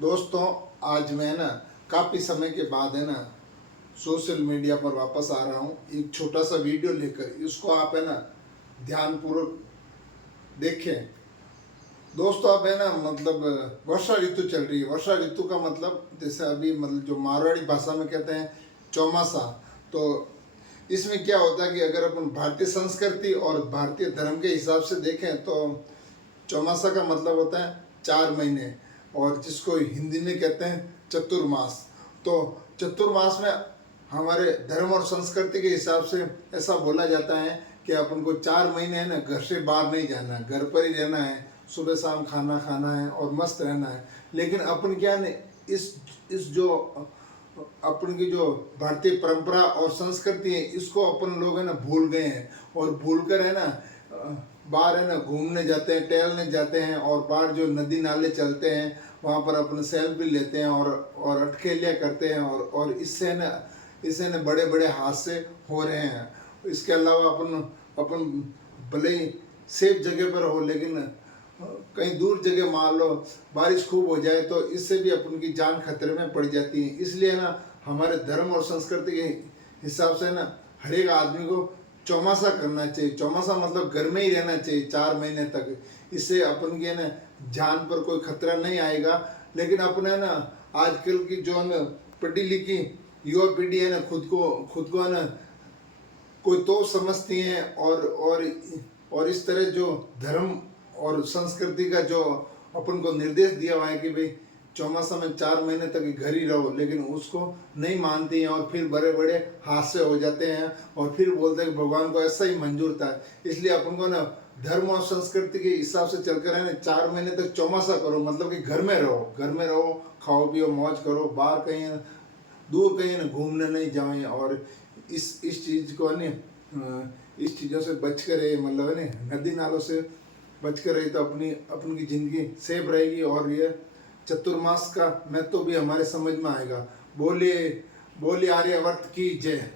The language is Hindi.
दोस्तों, आज मैं ना काफ़ी समय के बाद है ना सोशल मीडिया पर वापस आ रहा हूँ एक छोटा सा वीडियो लेकर। इसको आप है ना ध्यानपूर्वक देखें। दोस्तों, अब है ना मतलब वर्षा ऋतु चल रही है। वर्षा ऋतु का मतलब जैसे अभी मतलब जो मारवाड़ी भाषा में कहते हैं चौमासा। तो इसमें क्या होता है कि अगर अपन भारतीय संस्कृति और भारतीय धर्म के हिसाब से देखें तो चौमासा का मतलब होता है 4 महीने, और जिसको हिंदी में कहते हैं चतुर्मास। तो चतुर्मास में हमारे धर्म और संस्कृति के हिसाब से ऐसा बोला जाता है कि अपन को 4 महीने है ना घर से बाहर नहीं जाना है, घर पर ही रहना है, सुबह शाम खाना खाना है और मस्त रहना है। लेकिन अपन क्या ने इस जो अपन की जो भारतीय परंपरा और संस्कृति है इसको अपन लोग है ना भूल गए हैं, और भूल कर है ना बाहर है ना घूमने जाते हैं, टहलने जाते हैं, और बाहर जो नदी नाले चलते हैं वहाँ पर अपन सेल्फी लेते हैं और अटखेलियाँ करते हैं, और इससे ना बड़े बड़े हादसे हो रहे हैं। इसके अलावा अपन भले ही सेफ जगह पर हो, लेकिन कहीं दूर जगह मान लो बारिश खूब हो जाए तो इससे भी अपन की जान खतरे में पड़ जाती है। इसलिए ना हमारे धर्म और संस्कृति के हिसाब से ना हर एक आदमी को चौमासा करना चाहिए। चौमासा मतलब घर में ही रहना चाहिए 4 महीने तक। इससे अपन के ना जान पर कोई खतरा नहीं आएगा। लेकिन अपने ना आजकल की जो है पढ़ी लिखी युवा पीढ़ी है ना खुद को है ना कोई तो समझती हैं, और इस तरह जो धर्म और संस्कृति का जो अपन को निर्देश दिया हुआ है कि भाई चौमासा में 4 महीने तक घर ही रहो, लेकिन उसको नहीं मानती हैं और फिर बड़े बड़े हादसे हो जाते हैं, और फिर बोलते हैं कि भगवान को ऐसा ही मंजूर था। इसलिए अपन को ना धर्म और संस्कृति के हिसाब से चलकर है ना 4 महीने तक चौमासा करो, मतलब कि घर में रहो, खाओ पियो मौज करो, बाहर कहीं दूर कहीं ना घूमने नहीं जाएं, और इस चीज़ को है ना इस चीज़ों से बच कर रहे, मतलब है ना नदी नालों से बच कर रही तो अपनी की ज़िंदगी सेफ रहेगी, और ये चतुर्मास का महत्व भी हमारे समझ में आएगा। बोलिए बोलिए आर्यवर्त की जय।